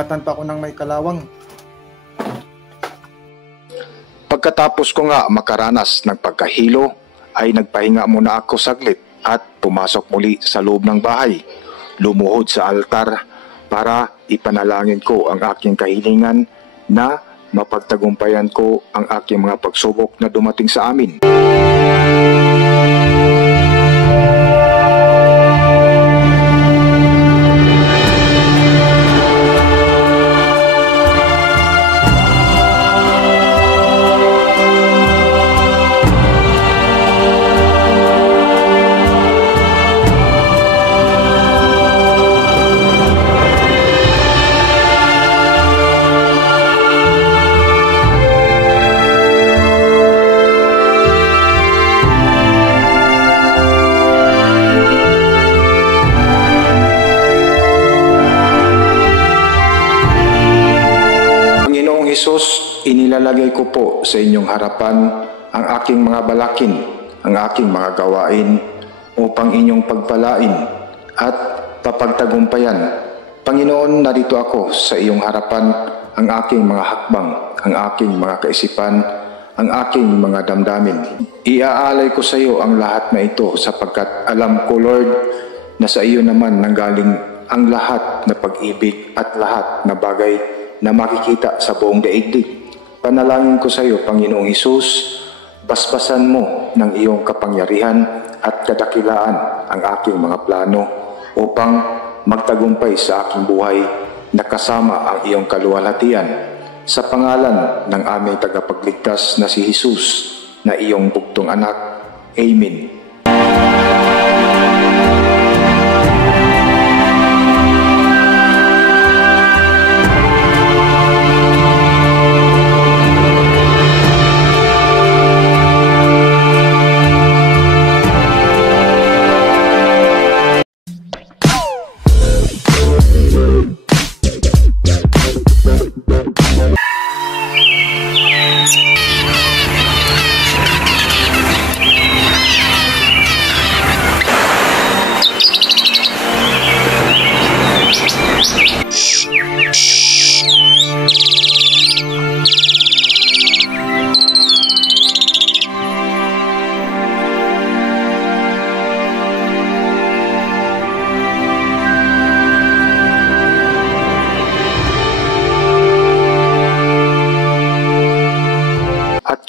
sugatan pa ako ng may kalawang. Pagkatapos ko nga makaranas ng pagkahilo, ay nagpahinga muna ako saglit at pumasok muli sa loob ng bahay. Lumuhod sa altar para ipanalangin ko ang aking kahilingan na mapagtagumpayan ko ang aking mga pagsubok na dumating sa amin. Jesus, inilalagay ko po sa inyong harapan ang aking mga balakin, ang aking mga gawain upang inyong pagpalain at papagtagumpayan. Panginoon, narito ako sa iyong harapan ang aking mga hakbang, ang aking mga kaisipan, ang aking mga damdamin. Iaalay ko sa iyo ang lahat na ito sapagkat alam ko, Lord, na sa iyo naman nanggaling ang lahat na pag-ibig at lahat na bagay na makikita sa buong daigdig. Panalangin ko sa iyo, Panginoong Hesus, basbasan mo ng iyong kapangyarihan at kadakilaan ang aking mga plano upang magtagumpay sa aking buhay na kasama ang iyong kaluwalhatian. Sa pangalan ng aming tagapagligtas na si Hesus, na iyong bugtong anak. Amen.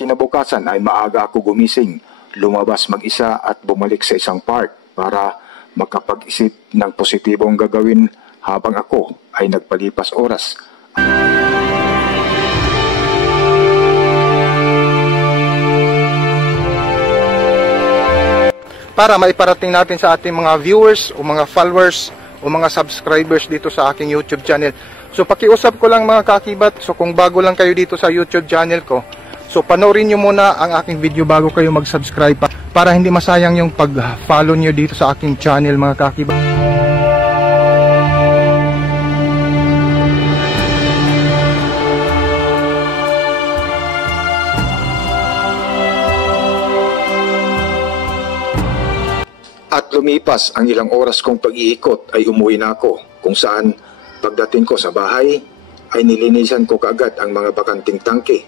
Kinabukasan ay maaga ako gumising, lumabas mag-isa at bumalik sa isang park para makapag-isip ng positibong gagawin habang ako ay nagpalipas oras. Para maiparating natin sa ating mga viewers o mga followers o mga subscribers dito sa aking YouTube channel. So pakiusap ko lang mga kakibat, so kung bago lang kayo dito sa YouTube channel ko, so panoorin nyo muna ang aking video bago kayo mag-subscribe para hindi masayang yung pag-follow nyo dito sa aking channel mga kakibat. At lumipas ang ilang oras kong pag-iikot ay umuwi na ako, kung saan pagdating ko sa bahay ay nilinisan ko kaagad ang mga bakanting tangke.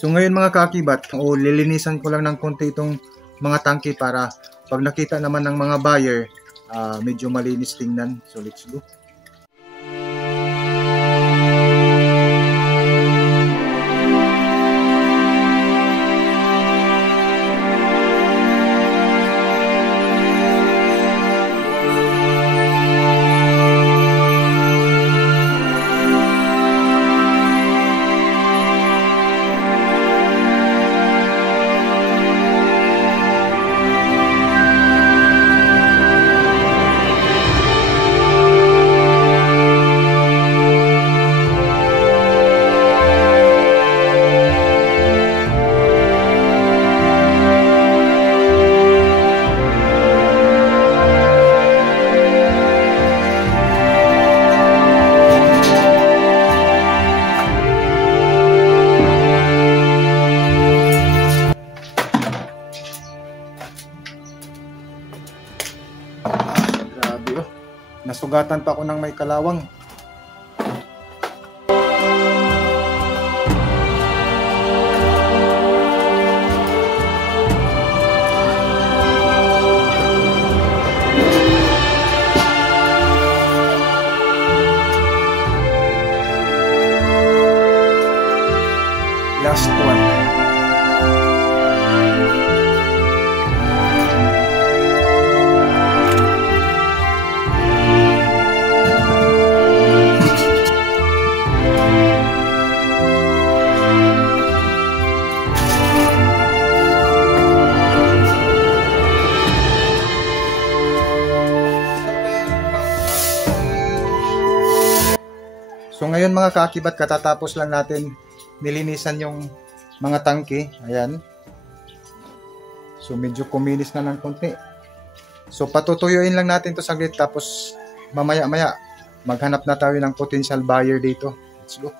So ngayon mga kakibat, lilinisan ko lang ng konti itong mga tangke para pag nakita naman ng mga buyer, medyo malinis tingnan. So let's go. Sugatan pa ako ng may kalawang. Last one. So ngayon mga kaakibat, katatapos lang natin nilinisan yung mga tangke. Ayan. So medyo kuminis na ng konti. So patutuyuin lang natin to saglit, tapos mamaya-maya maghanap na tayo ng potential buyer dito. Let's go.